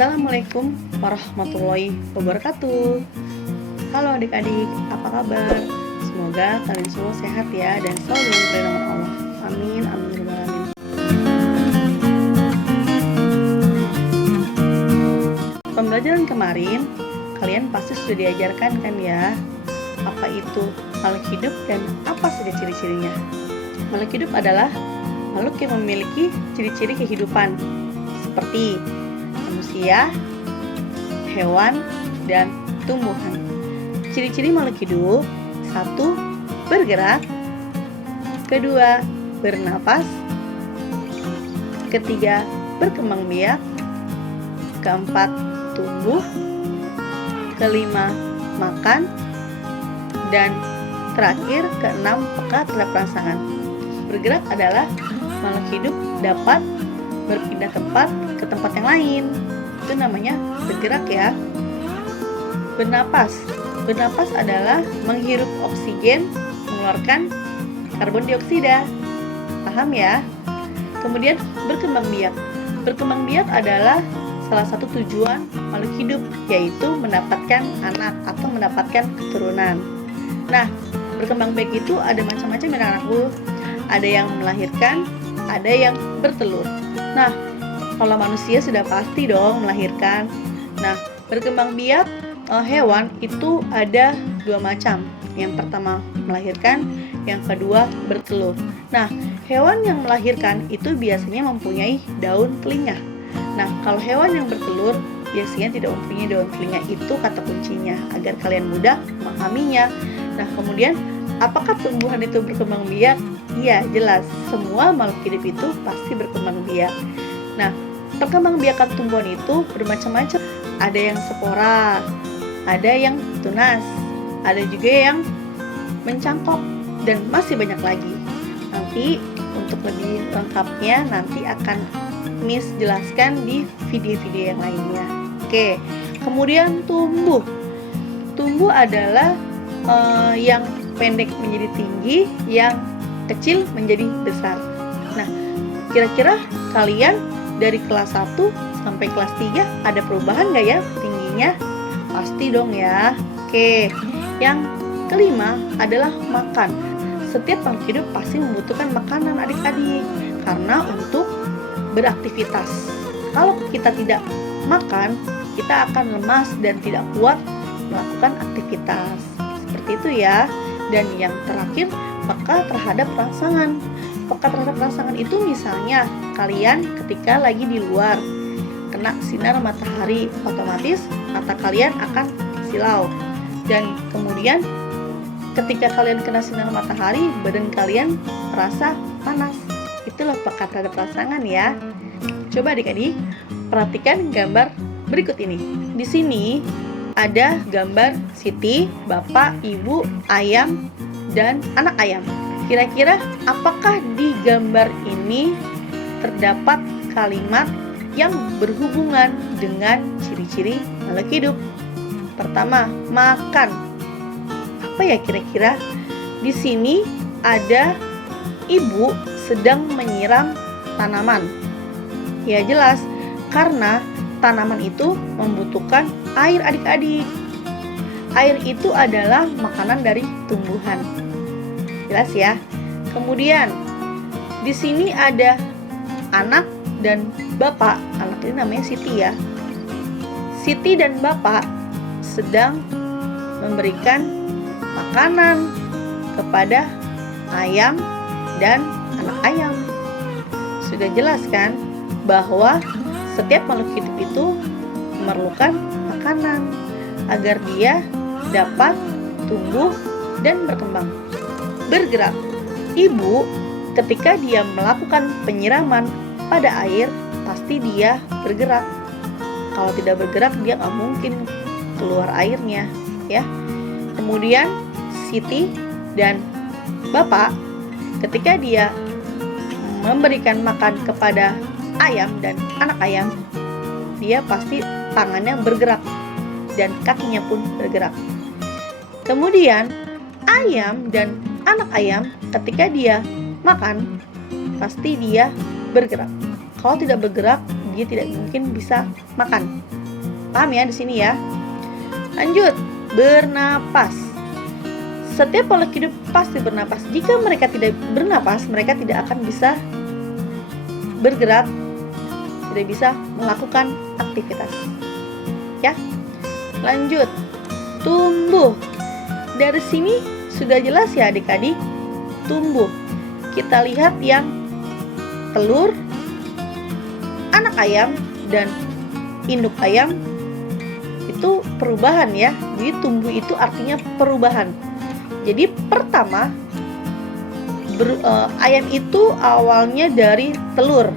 Assalamualaikum warahmatullahi wabarakatuh. Halo adik-adik, apa kabar? Semoga kalian semua sehat ya dan selalu dalam perlindungan Allah. Amin, amin, ya rabbal alamin. Pembelajaran kemarin, kalian pasti sudah diajarkan kan ya, apa itu makhluk hidup dan apa saja ciri-cirinya. Makhluk hidup adalah makhluk yang memiliki ciri-ciri kehidupan seperti manusia, hewan, dan tumbuhan. Ciri-ciri makhluk hidup: 1. Bergerak, 2. Bernapas, 3. Berkembang biak, 4. Tumbuh, 5. Makan, dan terakhir 6. Peka terhadap rangsangan. Bergerak adalah makhluk hidup dapat berpindah tempat ke tempat yang lain. Itu namanya bergerak ya. Bernapas adalah menghirup oksigen, mengeluarkan karbon dioksida. Paham ya? Kemudian berkembang biak adalah salah satu tujuan makhluk hidup, yaitu mendapatkan anak atau mendapatkan keturunan. Nah, berkembang biak itu ada macam-macam ya anak-anakku. Ada yang melahirkan, ada yang bertelur. Nah, kalau manusia sudah pasti dong melahirkan. Nah, berkembang biak hewan itu ada 2 macam. Yang pertama melahirkan, yang kedua bertelur. Nah, hewan yang melahirkan itu biasanya mempunyai daun telinga. Nah, kalau hewan yang bertelur biasanya tidak mempunyai daun telinga. Itu kata kuncinya agar kalian mudah memahaminya. Nah, kemudian apakah tumbuhan itu berkembang biak? Iya, jelas. Semua makhluk hidup itu pasti berkembang biak. Nah, perkembangbiakan tumbuhan itu bermacam-macam. Ada yang spora, ada yang tunas, ada juga yang mencangkok, dan masih banyak lagi. Nanti untuk lebih lengkapnya nanti akan Miss jelaskan di video-video yang lainnya. Oke, kemudian tumbuh. Tumbuh adalah yang pendek menjadi tinggi, yang kecil menjadi besar. Nah, kira-kira kalian dari kelas 1 sampai kelas 3 ada perubahan nggak ya tingginya? Pasti dong ya. Oke, yang kelima adalah makan. Setiap makhluk hidup pasti membutuhkan makanan adik-adik karena untuk beraktivitas. Kalau kita tidak makan, kita akan lemas dan tidak kuat melakukan aktivitas. Seperti itu ya. Dan yang terakhir, peka terhadap rangsangan. Peka terhadap rangsangan itu misalnya kalian ketika lagi di luar kena sinar matahari, otomatis mata kalian akan silau. Dan kemudian ketika kalian kena sinar matahari, badan kalian merasa panas. Itulah peka terhadap rangsangan ya. Coba adik-adik perhatikan gambar berikut ini. Di sini ada gambar Siti, bapak, ibu, ayam, dan anak ayam. Kira-kira apakah di gambar ini terdapat kalimat yang berhubungan dengan ciri-ciri makhluk hidup? Pertama, makan. Apa ya kira-kira? Di sini ada ibu sedang menyiram tanaman. Ya jelas, karena tanaman itu membutuhkan air adik-adik. Air itu adalah makanan dari tumbuhan. Jelas ya. Kemudian di sini ada anak dan bapak. Anak ini namanya Siti ya. Siti dan bapak sedang memberikan makanan kepada ayam dan anak ayam. Sudah jelas kan bahwa setiap makhluk hidup itu memerlukan makanan agar dia dapat tumbuh dan berkembang. Bergerak. Ibu ketika dia melakukan penyiraman pada air, pasti dia bergerak. Kalau tidak bergerak, dia nggak mungkin keluar airnya, ya. Kemudian Siti dan bapak ketika dia memberikan makan kepada ayam dan anak ayam, dia pasti tangannya bergerak dan kakinya pun bergerak. Kemudian ayam dan anak ayam ketika dia makan, pasti dia bergerak. Kalau tidak bergerak, dia dia tidak mungkin bisa makan. Paham ya di sini ya? Lanjut, bernapas. Setiap makhluk hidup pasti bernapas. Jika mereka tidak bernapas, mereka tidak akan bisa bergerak, tidak bisa melakukan aktivitas. Ya. Lanjut, tumbuh. Dari sini sudah jelas ya adik-adik, tumbuh. Kita lihat yang telur, anak ayam, dan induk ayam itu perubahan ya. Jadi tumbuh itu artinya perubahan. Jadi pertama ayam itu awalnya dari telur,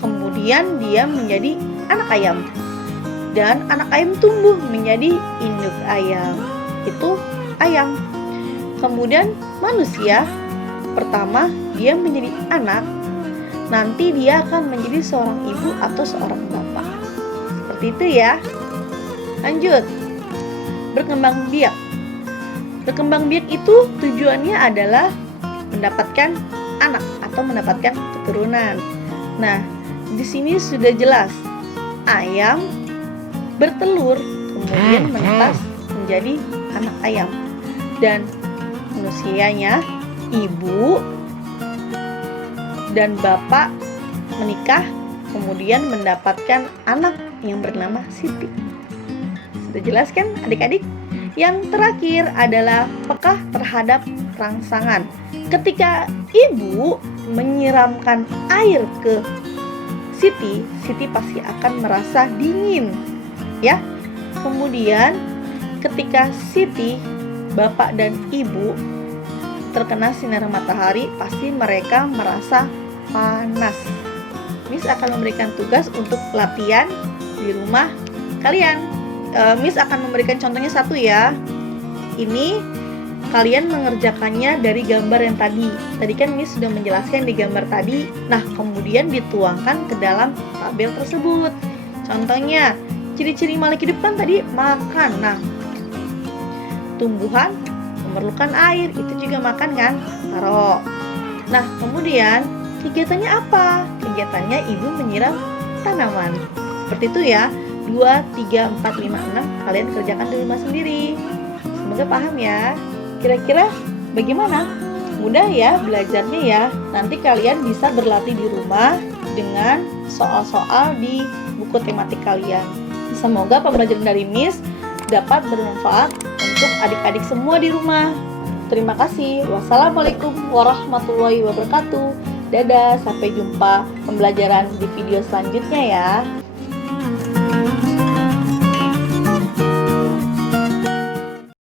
kemudian dia menjadi anak ayam, dan anak ayam tumbuh menjadi induk ayam. Itu ayam. Kemudian manusia, pertama dia menjadi anak, nanti dia akan menjadi seorang ibu atau seorang bapak. Seperti itu ya. Lanjut, berkembang biak. Berkembang biak itu tujuannya adalah mendapatkan anak atau mendapatkan keturunan. Nah, di sini sudah jelas ayam bertelur, kemudian menetas menjadi anak ayam, dan manusianya ibu dan bapak menikah, kemudian mendapatkan anak yang bernama Siti. Sudah jelas kan adik-adik? Yang terakhir adalah peka terhadap rangsangan. Ketika ibu menyiramkan air ke Siti, Siti pasti akan merasa dingin, ya. Kemudian ketika Siti, bapak dan ibu terkena sinar matahari, pasti mereka merasa panas. Miss akan memberikan tugas untuk latihan di rumah kalian. Miss akan memberikan contohnya satu ya. Ini kalian mengerjakannya dari gambar yang tadi. Tadi kan Miss sudah menjelaskan di gambar tadi. Nah, kemudian dituangkan ke dalam tabel tersebut. Contohnya, ciri-ciri makhluk hidup kan tadi makan. Nah, tumbuhan memerlukan air, itu juga makan kan? Taruh. Nah, kemudian kegiatannya apa? Kegiatannya ibu menyiram tanaman. Seperti itu ya. 2, 3, 4, 5, 6 kalian kerjakan di rumah sendiri. Semoga paham ya. Kira-kira bagaimana? Mudah ya belajarnya ya. Nanti kalian bisa berlatih di rumah dengan soal-soal di buku tematik kalian. Semoga pembelajaran dari Miss dapat bermanfaat untuk adik-adik semua di rumah. Terima kasih. Wassalamualaikum warahmatullahi wabarakatuh. Dadah, sampai jumpa pembelajaran di video selanjutnya ya.